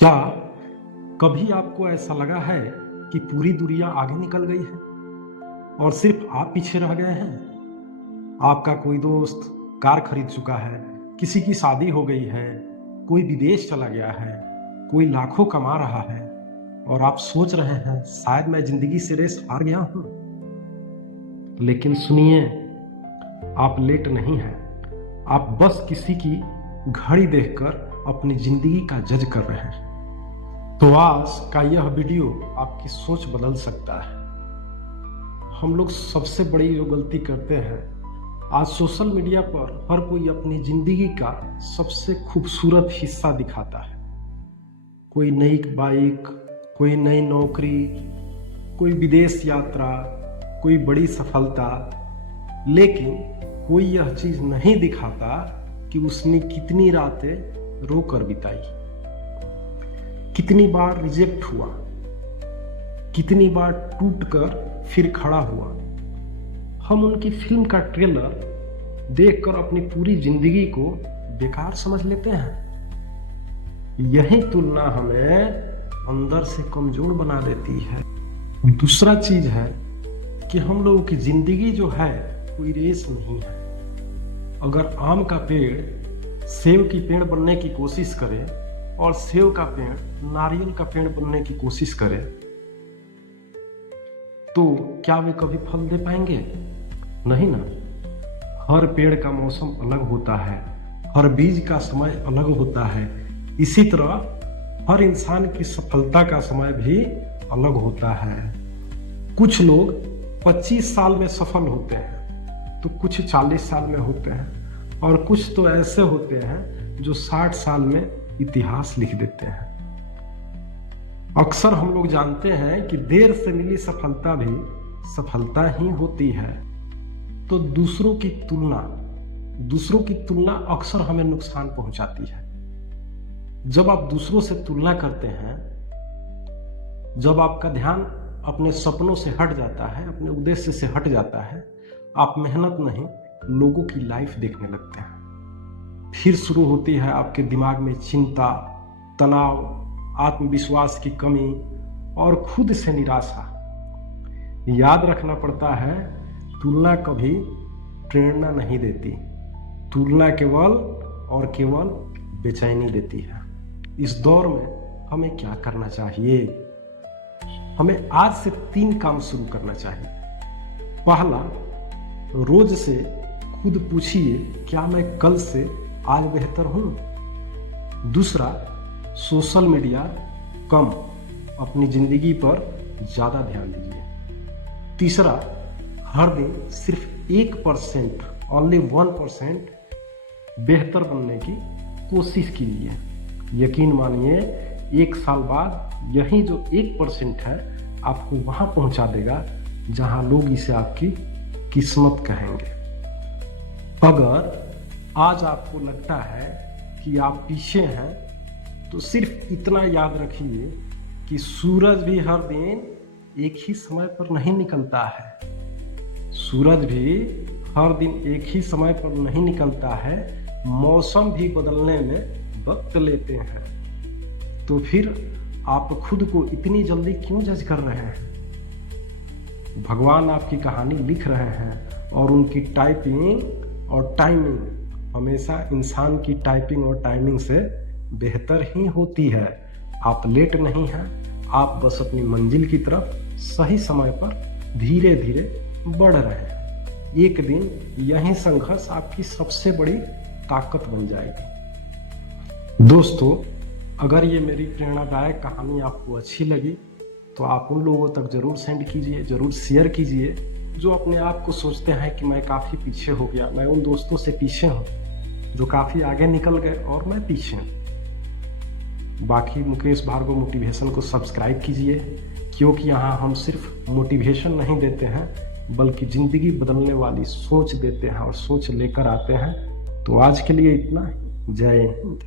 क्या कभी आपको ऐसा लगा है कि पूरी दुनिया आगे निकल गई है और सिर्फ आप पीछे रह गए हैं? आपका कोई दोस्त कार खरीद चुका है, किसी की शादी हो गई है, कोई विदेश चला गया है, कोई लाखों कमा रहा है और आप सोच रहे हैं शायद मैं जिंदगी से रेस हार गया हूं। लेकिन सुनिए, आप लेट नहीं हैं। आप बस किसी की घड़ी देखकर अपनी जिंदगी का जज कर रहे हैं। तो आज का यह वीडियो आपकी सोच बदल सकता है। हम लोग सबसे बड़ी जो गलती करते हैं, आज सोशल मीडिया पर हर कोई अपनी जिंदगी का सबसे खूबसूरत हिस्सा दिखाता है। कोई नई बाइक, कोई नई नौकरी, कोई विदेश यात्रा, कोई बड़ी सफलता, लेकिन कोई यह चीज नहीं दिखाता कि उसने कितनी रातें रोकर बिताई, कितनी बार रिजेक्ट हुआ, कितनी बार टूटकर फिर खड़ा हुआ। हम उनकी फिल्म का ट्रेलर देखकर अपनी पूरी जिंदगी को बेकार समझ लेते हैं। यही तुलना हमें अंदर से कमजोर बना देती है। दूसरा चीज है कि हम लोगों की जिंदगी जो है कोई रेस नहीं है। अगर आम का पेड़ सेब की पेड़ बनने की कोशिश करे और सेब का पेड़ नारियल का पेड़ बनने की कोशिश करे तो क्या वे कभी फल दे पाएंगे? नहीं ना। हर पेड़ का मौसम अलग होता है, हर बीज का समय अलग होता है। इसी तरह हर इंसान की सफलता का समय भी अलग होता है। कुछ लोग 25 साल में सफल होते हैं तो कुछ 40 साल में होते हैं और कुछ तो ऐसे होते हैं जो 60 साल में इतिहास लिख देते हैं। अक्सर हम लोग जानते हैं कि देर से मिली सफलता भी सफलता ही होती है। तो दूसरों की तुलना अक्सर हमें नुकसान पहुंचाती है। जब आप दूसरों से तुलना करते हैं, जब आपका ध्यान अपने सपनों से हट जाता है, अपने उद्देश्य से हट जाता है, आप मेहनत नहीं लोगों की लाइफ देखने लगते हैं। फिर शुरू होती है आपके दिमाग में चिंता, तनाव, आत्मविश्वास की कमी और खुद से निराशा। याद रखना पड़ता है, तुलना कभी प्रेरणा नहीं देती। तुलना केवल और केवल बेचैनी देती है। इस दौर में हमें क्या करना चाहिए? हमें आज से 3 काम शुरू करना चाहिए। पहला, रोज से खुद पूछिए, क्या मैं कल से आज बेहतर हूं? दूसरा, सोशल मीडिया कम, अपनी जिंदगी पर ज्यादा ध्यान दीजिए। तीसरा, हर दिन सिर्फ 1%, ओनली 1% बेहतर बनने की कोशिश कीजिए। यकीन मानिए, 1 साल बाद यही जो 1% है आपको वहां पहुंचा देगा जहां लोग इसे आपकी किस्मत कहेंगे। अगर आज आपको लगता है कि आप पीछे हैं तो सिर्फ इतना याद रखिए कि सूरज भी हर दिन एक ही समय पर नहीं निकलता है। सूरज भी हर दिन एक ही समय पर नहीं निकलता है। मौसम भी बदलने में वक्त लेते हैं। तो फिर आप खुद को इतनी जल्दी क्यों जज कर रहे हैं? भगवान आपकी कहानी लिख रहे हैं और उनकी टाइपिंग और टाइमिंग हमेशा इंसान की टाइपिंग और टाइमिंग से बेहतर ही होती है। आप लेट नहीं हैं, आप बस अपनी मंजिल की तरफ सही समय पर धीरे धीरे बढ़ रहे हैं। एक दिन यही संघर्ष आपकी सबसे बड़ी ताकत बन जाएगी। दोस्तों, अगर ये मेरी प्रेरणादायक कहानी आपको अच्छी लगी तो आप उन लोगों तक जरूर सेंड कीजिए, जरूर शेयर कीजिए जो अपने आप को सोचते हैं कि मैं काफ़ी पीछे हो गया। मैं उन दोस्तों से पीछे हूँ जो काफ़ी आगे निकल गए और मैं पीछे हूँ। बाकी मुकेश भार्गव मोटिवेशन को सब्सक्राइब कीजिए, क्योंकि यहाँ हम सिर्फ मोटिवेशन नहीं देते हैं बल्कि ज़िंदगी बदलने वाली सोच देते हैं और सोच लेकर आते हैं। तो आज के लिए इतना। जय हिंद।